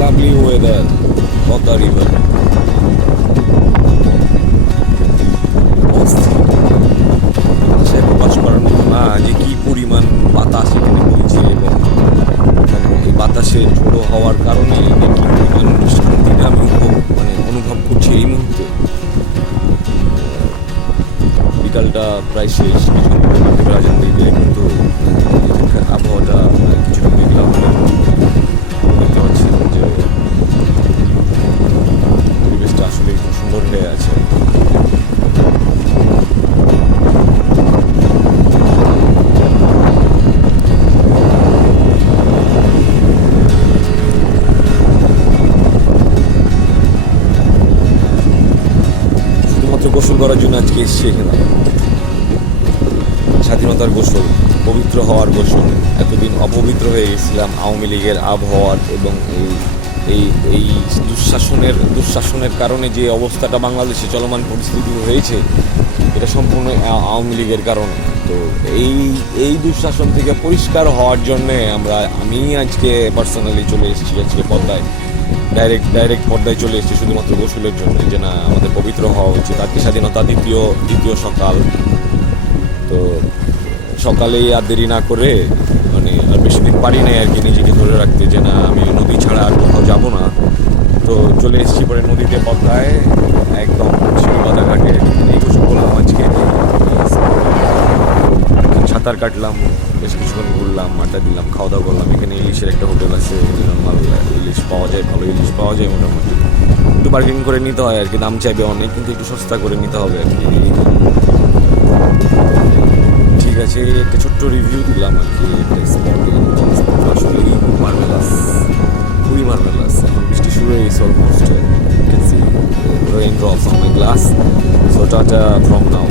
Lovely weather, Padma river. সে প্রকাশ করার মতো না যে কি পরিমাণ বাতাস এখানে বইছে, এবং এই বাতাসে ঝোড়ো হওয়ার কারণে যে কি পরিমাণ শান্তিটা আমি অনুভব করছি এই মুহূর্তে। বিকালটা প্রায় শেষ, কিছুক্ষণ পরে মাগরিবের আজান দিবে, কিন্তু আবহাওয়াটা কিছুটা মেঘলা হলে দেখতে পাচ্ছি যে পরিবেশটা আসলে খুব সুন্দর হয়ে আছে। শুধুমাত্র গোসল করার জন্য আজকে এসেছি এখানে। স্বাধীনতার গোসল, পবিত্র হওয়ার গোসল। এতদিন অপবিত্র হয়ে গেছিলাম আওয়ামী লীগের আবহাওয়ার এবং এই এই দুঃশাসনের কারণে যে অবস্থাটা বাংলাদেশে চলমান পরিস্থিতি হয়েছে, এটা সম্পূর্ণ আওয়ামী লীগের কারণে। তো এই দুঃশাসন থেকে পরিষ্কার হওয়ার জন্যে আমি আজকে পার্সোনালি চলে এসেছি আজকে পদ্মায়, ডাইরেক্ট পর্দায় চলে এসেছি শুধুমাত্র গোসলের জন্য, যে না আমাদের পবিত্র হওয়া উচিত। আজকে স্বাধীনতা দ্বিতীয় সকাল। তো সকালেই আর দেরি না করে, আর বেশি দিন পারি নাই আর কি নিজেকে ধরে রাখতে, যে না আমি নদী ছাড়া আর কোথাও যাবো না। তো চলে এসেছি পরে নদীতে, পদ্মায়, একদম শিলবাদা ঘাটে। এই গোসল করলাম আজকে, সাঁতার কাটলাম, বেশ কিছুক্ষণ ঘুরলাম, আড্ডা দিলাম, খাওয়া দাওয়া করলাম। এখানে ইলিশের একটা হোটেল আছে, নর্মাল ইলিশ পাওয়া যায়, ভালো ইলিশ পাওয়া যায় মোটামুটি। একটু বার্গেনিং করে নিতে হয় আর কি, দাম চাইবে অনেক, কিন্তু একটু সস্তা করে নিতে হবে আর কি। ঠিক আছে, একটা ছোট্ট রিভিউ দিলাম আর কি। আসলেই খুবই মার্ভেলাস। এখন বৃষ্টি শুরু হয়ে গেছে almost, rain drops on my glass. So tata from now.